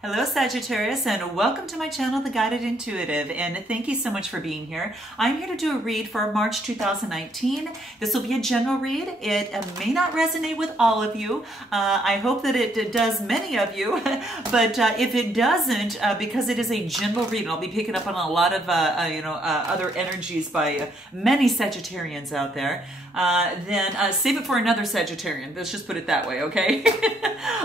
Hello Sagittarius, and welcome to my channel, The Guided Intuitive, and thank you so much for being here. I'm here to do a read for March 2019. This will be a general read. It may not resonate with all of you. I hope that it does many of you, but if it doesn't, because it is a general read, and I'll be picking up on a lot of other energies by many Sagittarians out there, then save it for another Sagittarian. Let's just put it that way, okay?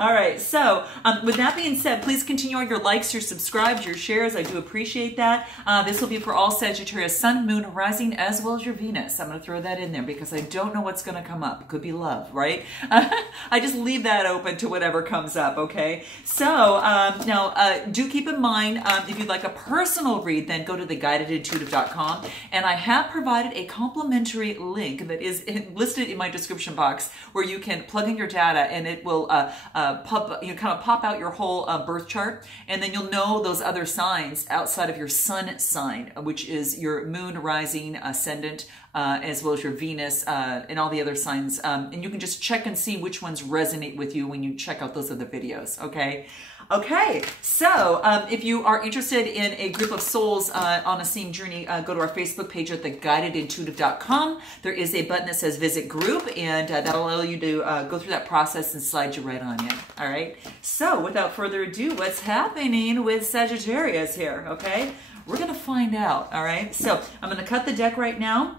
All right, so with that being said, please continue on your likes, your subscribes, your shares. I do appreciate that. This will be for all Sagittarius, Sun, Moon, Rising, as well as your Venus. I'm going to throw that in there because I don't know what's going to come up. It could be love, right? I just leave that open to whatever comes up, okay? So now do keep in mind, if you'd like a personal read, then go to theguidedintuitive.com, and I have provided a complimentary link that is listed in my description box where you can plug in your data and it will pop out your whole birth chart, and then you'll know those other signs outside of your sun sign, which is your moon, rising, ascendant, as well as your Venus, and all the other signs. And you can just check and see which ones resonate with you when you check out those other videos, okay? Okay, so if you are interested in a group of souls on a same journey, go to our Facebook page at theguidedintuitive.com. There is a button that says visit group, and that'll allow you to go through that process and slide you right on in. All right, so without further ado, what's happening with Sagittarius here, okay? We're going to find out, all right? So I'm going to cut the deck right now,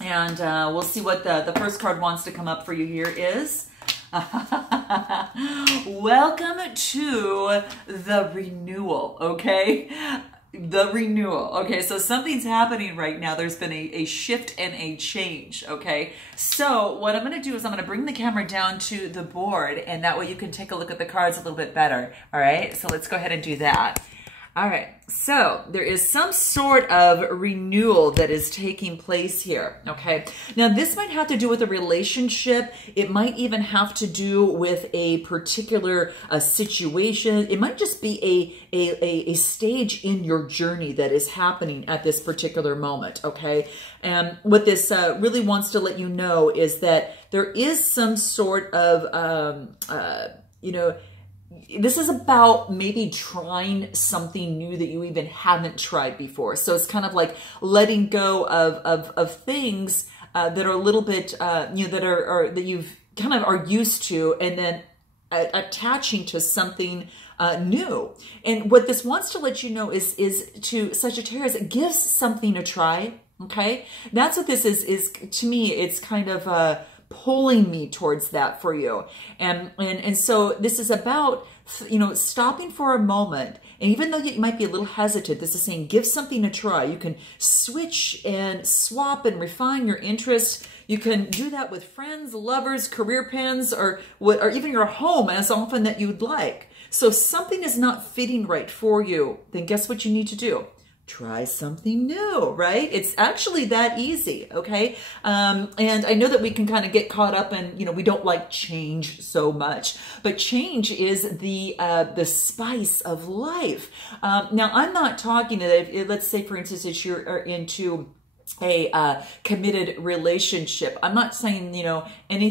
and we'll see what the first card wants to come up for you here is. Welcome to the renewal, okay? The renewal. Okay, so something's happening right now. There's been a shift and a change, okay? So what I'm going to do is I'm going to bring the camera down to the board, and that way you can take a look at the cards a little bit better, all right? So let's go ahead and do that. All right, so there is some sort of renewal that is taking place here, okay? Now, this might have to do with a relationship. It might even have to do with a particular situation. It might just be a stage in your journey that is happening at this particular moment, okay? And what this really wants to let you know is that there is some sort of, this is about maybe trying something new that you even haven't tried before. So it's kind of like letting go of things that are a little bit, that you've kind of are used to, and then attaching to something new. And what this wants to let you know is to Sagittarius, it gives something a try. Okay, that's what this is to me. It's kind of pulling me towards that for you, and so this is about, stopping for a moment. And even though you might be a little hesitant, this is saying give something a try. You can switch and swap and refine your interests. You can do that with friends, lovers, career plans, or even your home as often that you'd like. So if something is not fitting right for you, then guess what you need to do? Try something new, right? It's actually that easy, okay? And I know that we can kind of get caught up in, we don't like change so much, but change is the spice of life. Now, I'm not talking that if, let's say, for instance, if you're into a committed relationship. I'm not saying,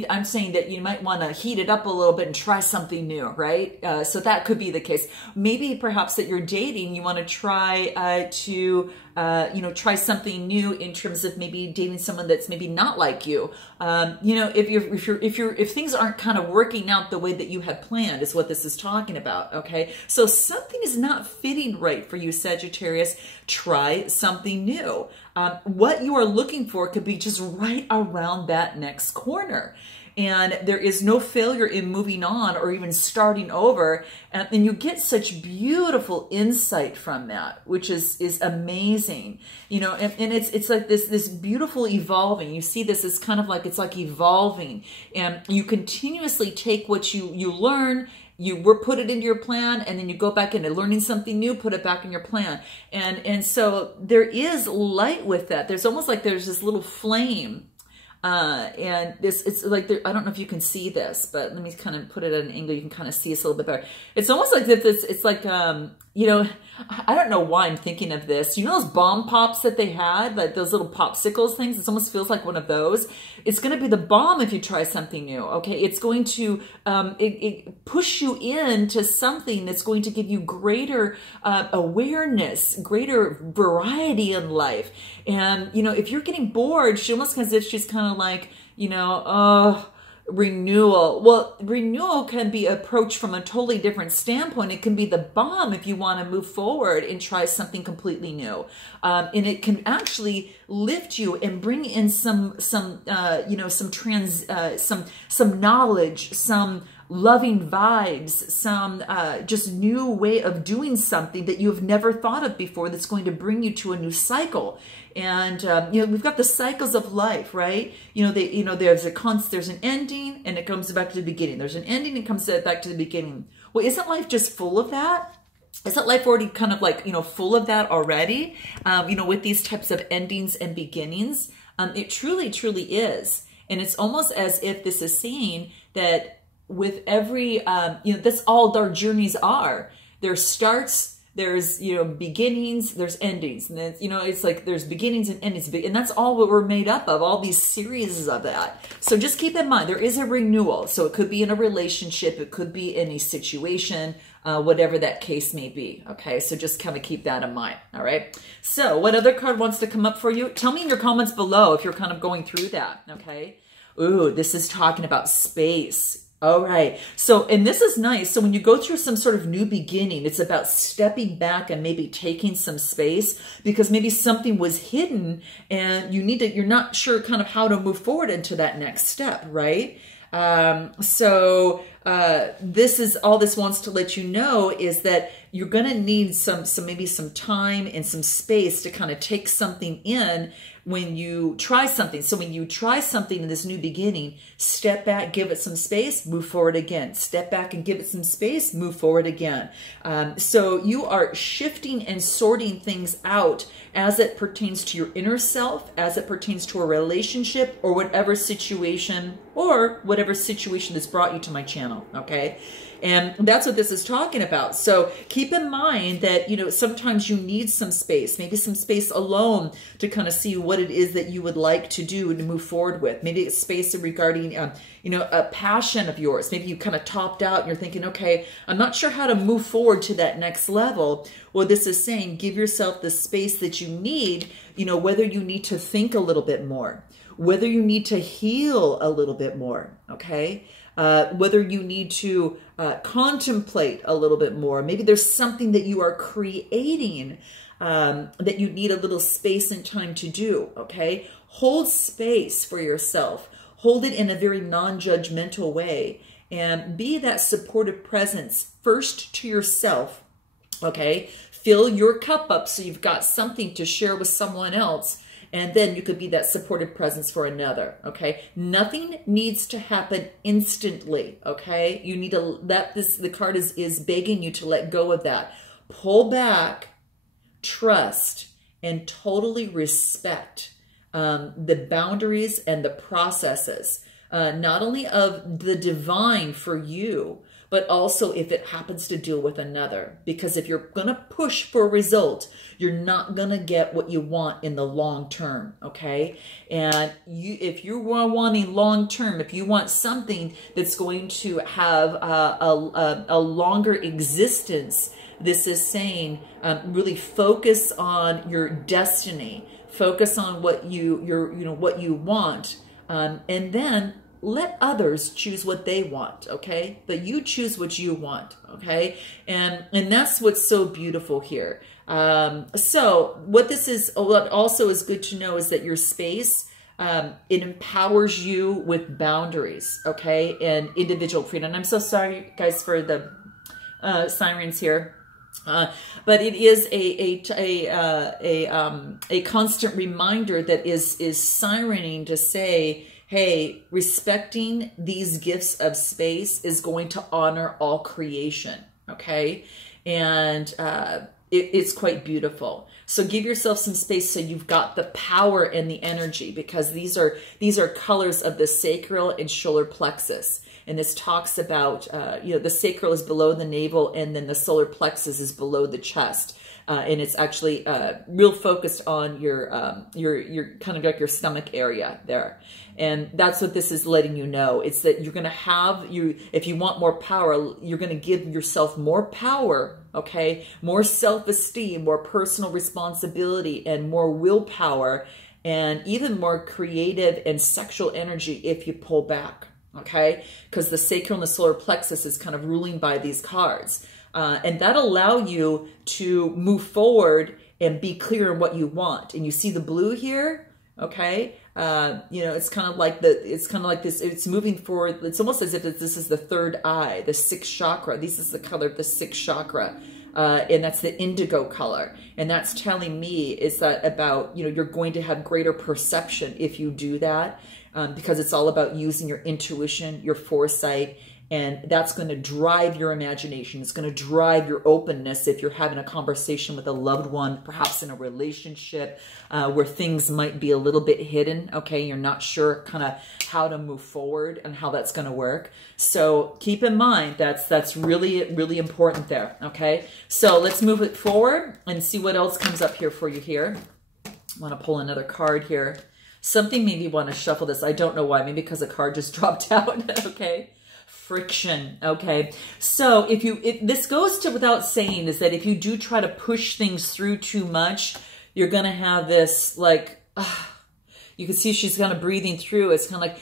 I'm saying that you might want to heat it up a little bit and try something new, right? So that could be the case. Maybe perhaps that you're dating, you want to try try something new in terms of maybe dating someone that's maybe not like you. If things aren't kind of working out the way that you had planned is what this is talking about, okay? So something is not fitting right for you, Sagittarius. Try something new. What you are looking for could be just right around that next corner. And there is no failure in moving on or even starting over. And you get such beautiful insight from that, which is amazing. And it's like this beautiful evolving. You see this as kind of like, it's like evolving. And you continuously take what you learn, you put it into your plan, and then you go back into learning something new, put it back in your plan. And so there is light with that. There's almost like there's this little flame. And it's like, I don't know if you can see this, but let me kind of put it at an angle. You can kind of see this a little bit better. It's almost like that. It's like, you know, I don't know why I'm thinking of this. You know those bomb pops that they had, like those little popsicles things? It almost feels like one of those. It's going to be the bomb if you try something new, okay? It's going to it push you into something that's going to give you greater awareness, greater variety in life. And, you know, if you're getting bored, she almost as if she's kind of like, you know, renewal. Well, renewal can be approached from a totally different standpoint. It can be the bomb if you want to move forward and try something completely new. And it can actually lift you and bring in some you know, some knowledge, some loving vibes, some just new way of doing something that you've never thought of before that's going to bring you to a new cycle. And, you know, we've got the cycles of life, right? You know, there's an ending and it comes back to the beginning. There's an ending and it comes back to the beginning. Well, isn't life just full of that? Isn't life already kind of like, you know, full of that already? You know, with these types of endings and beginnings, it truly, truly is. And it's almost as if this is saying that with every, you know, that's all our journeys are. There's starts, there's, you know, beginnings, there's endings. And then, you know, it's like there's beginnings and endings. And that's all what we're made up of, all these series of that. So just keep in mind, there is a renewal. So it could be in a relationship. It could be in a situation, whatever that case may be. Okay, so just kind of keep that in mind. All right. So what other card wants to come up for you? Tell me in your comments below if you're kind of going through that. Okay. Ooh, this is talking about space. All right. So, and this is nice. So when you go through some sort of new beginning, it's about stepping back and maybe taking some space because maybe something was hidden and you need to, you're not sure kind of how to move forward into that next step, right? This is all this wants to let you know is that you're going to need maybe some time and some space to kind of take something in when you try something. So when you try something in this new beginning, step back, give it some space, move forward again. Step back and give it some space, move forward again. So you are shifting and sorting things out as it pertains to your inner self, as it pertains to a relationship or whatever situation that's brought you to my channel, okay? And that's what this is talking about. So keep in mind that, you know, sometimes you need some space, maybe some space alone to kind of see what it is that you would like to do and to move forward with. Maybe it's space regarding, you know, a passion of yours. Maybe you kind of topped out and you're thinking, okay, I'm not sure how to move forward to that next level. Well, this is saying give yourself the space that you need, you know, whether you need to think a little bit more, whether you need to heal a little bit more, okay? Whether you need to contemplate a little bit more. Maybe there's something that you are creating that you need a little space and time to do, okay? Hold space for yourself. Hold it in a very non-judgmental way and be that supportive presence first to yourself, okay? Fill your cup up so you've got something to share with someone else. And then you could be that supportive presence for another, okay? Nothing needs to happen instantly, okay? You need to let the card is begging you to let go of that. Pull back, trust, and totally respect the boundaries and the processes, not only of the divine for you, but also if it happens to deal with another. Because if you're going to push for a result, you're not going to get what you want in the long term, okay? And if you are wanting long term, if you want something that's going to have a longer existence, this is saying really focus on your destiny, focus on what what you want, and then let others choose what they want, okay? But you choose what you want, okay? And that's what's so beautiful here. So what also is good to know is that your space, it empowers you with boundaries, okay? And individual freedom. And I'm so sorry, guys, for the sirens here. But it is a constant reminder that is sirening to say, hey, respecting these gifts of space is going to honor all creation, okay? And it's quite beautiful. So give yourself some space so you've got the power and the energy, because these are colors of the sacral and solar plexus. And this talks about, you know, the sacral is below the navel, and then the solar plexus is below the chest. And it's actually real focused on your kind of like your stomach area there. And that's what this is letting you know. It's that you're going to have, if you want more power, you're going to give yourself more power, okay? More self-esteem, more personal responsibility, and more willpower, and even more creative and sexual energy if you pull back, okay? Because the sacral and the solar plexus is kind of ruling by these cards. And that'll allow you to move forward and be clear on what you want. And you see the blue here, okay? You know, it's kind of like this, it's moving forward. It's almost as if this is the third eye, the sixth chakra. This is the color of the sixth chakra. And that's the indigo color. And that's telling me is that about, you know, you're going to have greater perception if you do that, because it's all about using your intuition, your foresight, and that's going to drive your imagination. It's going to drive your openness if you're having a conversation with a loved one, perhaps in a relationship where things might be a little bit hidden, okay? You're not sure kind of how to move forward and how that's going to work. So keep in mind that's really, really important there, okay? So let's move it forward and see what else comes up here for you here. I want to pull another card here. Something made me want to shuffle this. I don't know why. Maybe because a card just dropped out, okay? Friction. Okay. So this goes to without saying is that if you do try to push things through too much, you're going to have this like, you can see she's kind of breathing through. It's kind of like,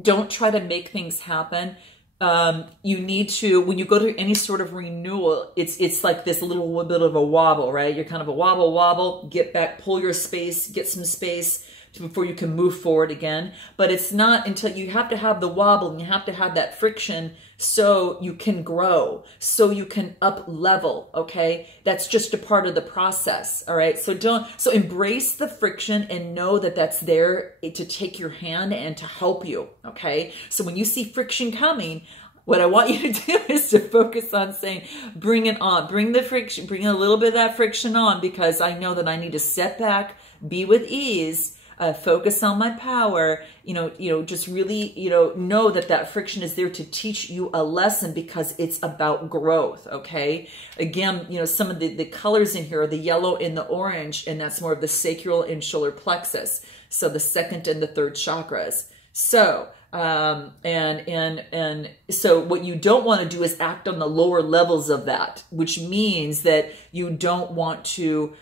don't try to make things happen. You need to, when you go to any sort of renewal, it's like this little bit of a wobble, right? You're kind of a wobble, get back, pull your space, get some space before you can move forward again. But it's not until you have to have the wobble and you have to have that friction so you can grow, so you can up level, okay? That's just a part of the process, all right? So embrace the friction and know that that's there to take your hand and to help you, okay? So when you see friction coming, what I want you to do is to focus on saying, bring it on, bring the friction, bring a little bit of that friction on, because I know that I need to step back, be with ease, focus on my power, just really, know that that friction is there to teach you a lesson because it's about growth. Okay. Again, some of the colors in here are the yellow and the orange, and that's more of the sacral and solar plexus. So the second and the third chakras. So, so what you don't want to do is act on the lower levels of that, which means that you don't want to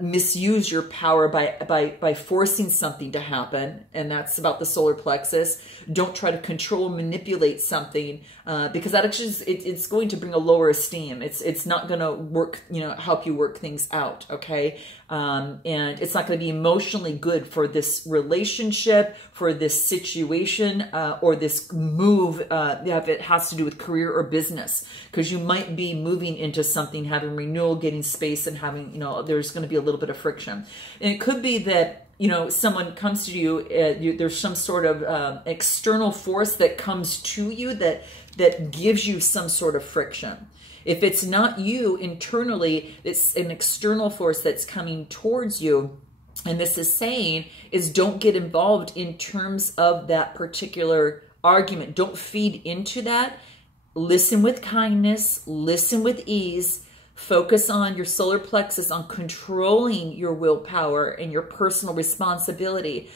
misuse your power by forcing something to happen, and that's about the solar plexus. Don't try to control and manipulate something because that actually it's going to bring a lower esteem. It's not going to work, help you work things out, okay? And it's not going to be emotionally good for this relationship, for this situation, or this move if it has to do with career or business, because you might be moving into something, having renewal, getting space, and having, there's going to be a little bit of friction. And it could be that, someone comes to you, there's some sort of external force that comes to you that gives you some sort of friction. If it's not you internally, it's an external force that's coming towards you. And this is saying is don't get involved in terms of that particular argument. Don't feed into that. Listen with kindness, listen with ease, focus on your solar plexus, on controlling your willpower and your personal responsibility,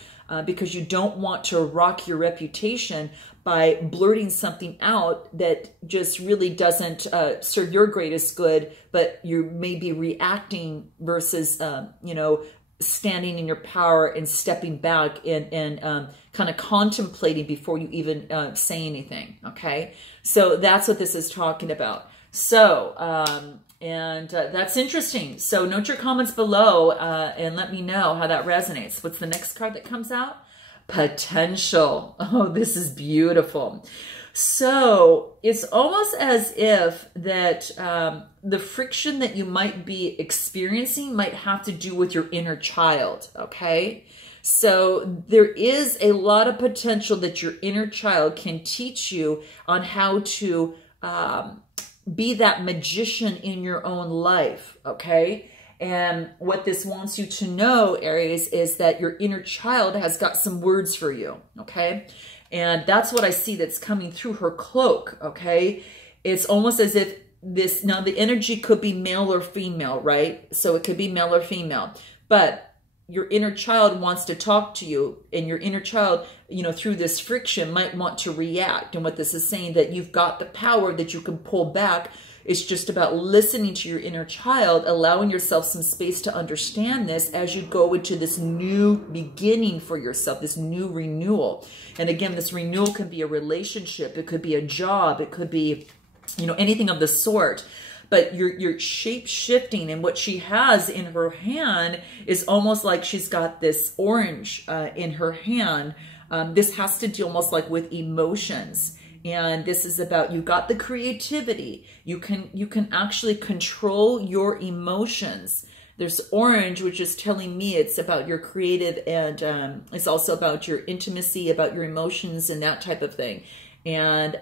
because you don't want to rock your reputation by blurting something out that just really doesn't serve your greatest good, but you may be reacting versus, standing in your power and stepping back and kind of contemplating before you even say anything, okay? So that's what this is talking about. So, that's interesting. So note your comments below and let me know how that resonates. What's the next card that comes out? Potential. Oh, this is beautiful. So it's almost as if that the friction that you might be experiencing might have to do with your inner child, okay? So there is a lot of potential that your inner child can teach you on how to be that magician in your own life, okay? And what this wants you to know, Aries, is that your inner child has got some words for you, okay? And that's what I see that's coming through her cloak, okay? It's almost as if this, now the energy could be male or female, right? So it could be male or female, but your inner child wants to talk to you, and your inner child, you know, through this friction might want to react. And what this is saying, that you've got the power that you can pull back. It's just about listening to your inner child, allowing yourself some space to understand this as you go into this new beginning for yourself, this new renewal. And again, this renewal can be a relationship. It could be a job. It could be, you know, anything of the sort. But you're shape-shifting, and what she has in her hand is almost like she's got this orange in her hand. This has to do almost like with emotions. And this is about, you got the creativity. You can actually control your emotions. There's orange, which is telling me it's about your creative, and it's also about your intimacy, about your emotions and that type of thing. And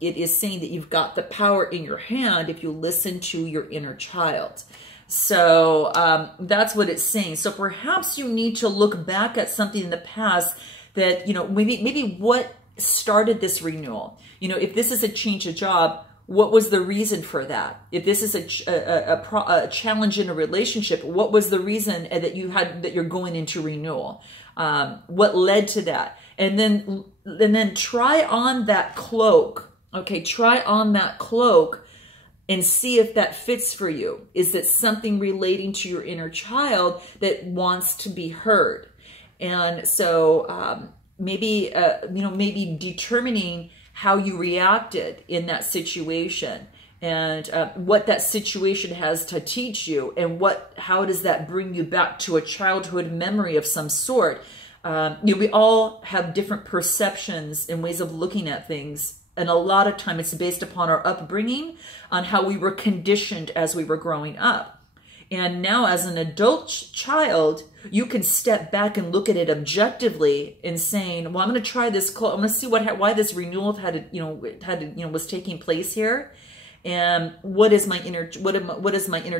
it is saying that you've got the power in your hand if you listen to your inner child. So that's what it's saying. So perhaps you need to look back at something in the past that, you know, maybe what started this renewal. You know, if this is a change of job, what was the reason for that? If this is a challenge in a relationship, what was the reason that you're going into renewal? What led to that? And then try on that cloak. Okay, try on that cloak and see if that fits for you. Is it something relating to your inner child that wants to be heard? And so maybe maybe determining how you reacted in that situation, and what that situation has to teach you, and how does that bring you back to a childhood memory of some sort. We all have different perceptions and ways of looking at things. And a lot of time it's based upon our upbringing, on how we were conditioned as we were growing up. And now as an adult child, you can step back and look at it objectively and saying, well, I'm going to try this. I'm going to see why this renewal was taking place here. And what is my inner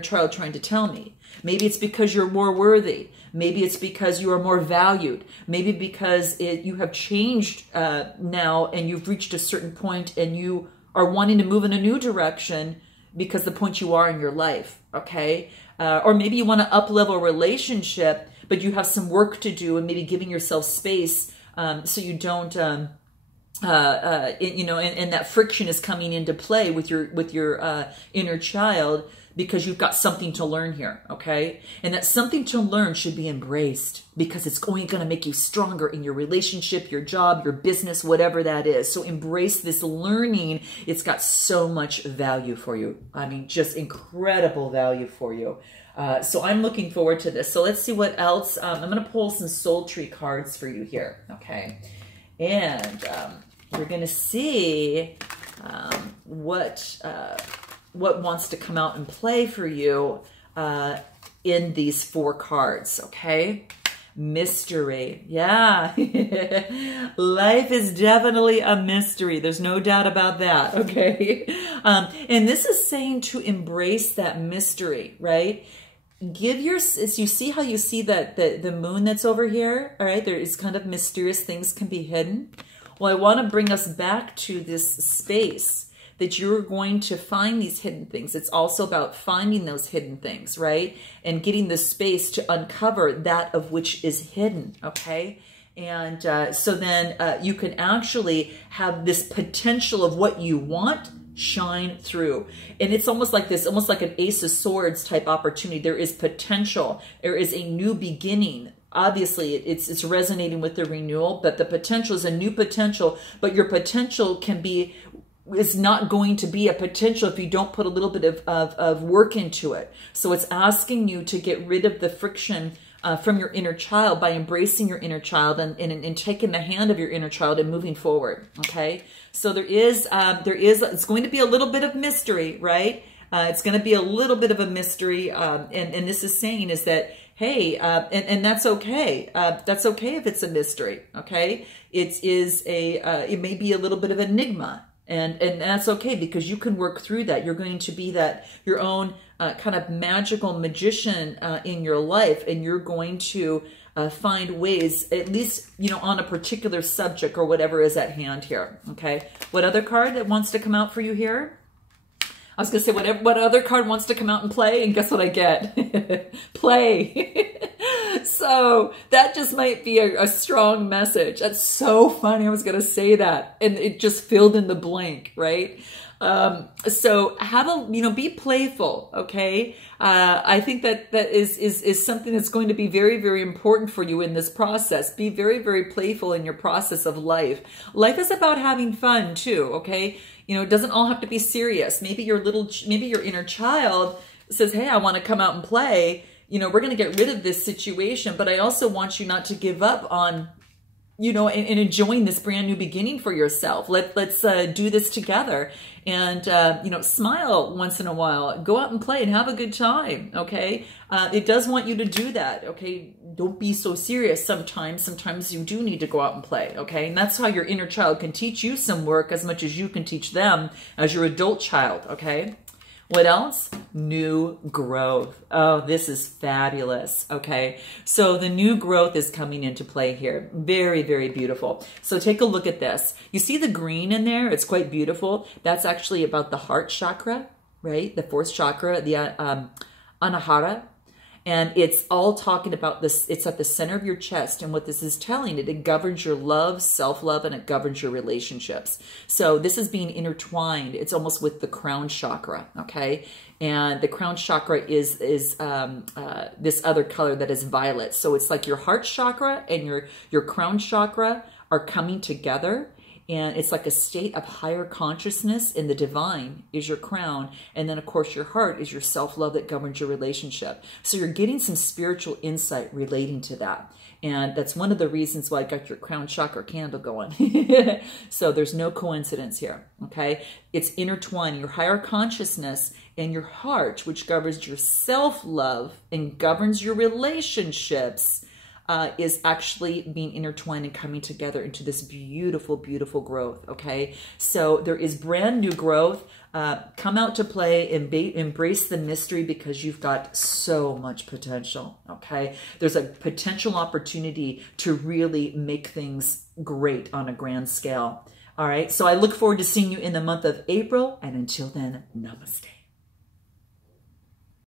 child trying to tell me? Maybe it's because you're more worthy. Maybe it's because you are more valued. Maybe because you have changed now, and you've reached a certain point and you are wanting to move in a new direction because the point you are in your life, okay? Or maybe you want to up-level a relationship, but you have some work to do, and maybe giving yourself space so you don't... and that friction is coming into play with your inner child, because you've got something to learn here, okay? And that something to learn should be embraced, because it's going to make you stronger in your relationship, your job, your business, whatever that is. So embrace this learning. It's got so much value for you. I mean, just incredible value for you. So I'm looking forward to this. So let's see what else. I'm going to pull some soul tree cards for you here, okay? And we're going to see what wants to come out and play for you in these 4 cards, okay? Mystery. Yeah. Life is definitely a mystery. There's no doubt about that, okay? And this is saying to embrace that mystery, right? You see how you see that the moon that's over here, all right? There is kind of mysterious things can be hidden. Well, I want to bring us back to this space that you're going to find these hidden things. It's also about finding those hidden things, right? And getting the space to uncover that of which is hidden, okay? And so then you can actually have this potential of what you want shine through. And it's almost like this, almost like an Ace of Swords type opportunity. There is potential. There is a new beginning. Obviously, it's resonating with the renewal, but the potential is a new potential. But your potential is not going to be a potential if you don't put a little bit of work into it. So it's asking you to get rid of the friction from your inner child by embracing your inner child and taking the hand of your inner child and moving forward. Okay, so it's going to be a little bit of mystery, right? It's going to be a little bit of a mystery, and this is saying is that, hey, and that's okay. That's okay if it's a mystery. Okay, it may be a little bit of enigma. And that's okay, because you can work through that. You're going to be that your own kind of magical magician in your life, and you're going to find ways, at least, you know, on a particular subject or whatever is at hand here. Okay. What other card that wants to come out for you here? I was going to say what other card wants to come out and play, and guess what I get? Play. So that just might be a strong message. That's so funny. I was going to say that, and it just filled in the blank, right? So have a, you know, be playful. Okay. I think that is something that's going to be very, very important for you in this process. Be very, very playful in your process of life. Life is about having fun too. Okay. You know, it doesn't all have to be serious. Maybe your inner child says, hey, I want to come out and play. You know, we're going to get rid of this situation, but I also want you not to give up on, you know, and enjoying this brand new beginning for yourself. Let's do this together, and, you know, smile once in a while, go out and play and have a good time. Okay. It does want you to do that. Okay. Don't be so serious. Sometimes you do need to go out and play. Okay. And that's how your inner child can teach you some work as much as you can teach them as your adult child. Okay. What else? New growth. Oh, this is fabulous. Okay. So the new growth is coming into play here. Very, very beautiful. So take a look at this. You see the green in there? It's quite beautiful. That's actually about the heart chakra, right? The fourth chakra, the Anahara. And it's all talking about this. It's at the center of your chest. And what this is telling it governs your love, self-love, and it governs your relationships. So this is being intertwined. It's almost with the crown chakra. Okay. And the crown chakra is this other color that is violet. So it's like your heart chakra and your crown chakra are coming together. And it's like a state of higher consciousness, in the divine is your crown. And then, of course, your heart is your self-love that governs your relationship. So you're getting some spiritual insight relating to that. And that's one of the reasons why I got your crown chakra candle going. So there's no coincidence here, okay? It's intertwined, your higher consciousness and your heart, which governs your self-love and governs your relationships, is actually being intertwined and coming together into this beautiful, beautiful growth, okay? So there is brand new growth. Come out to play and embrace the mystery, because you've got so much potential, okay? There's a potential opportunity to really make things great on a grand scale, all right? So I look forward to seeing you in the month of April, and until then, namaste.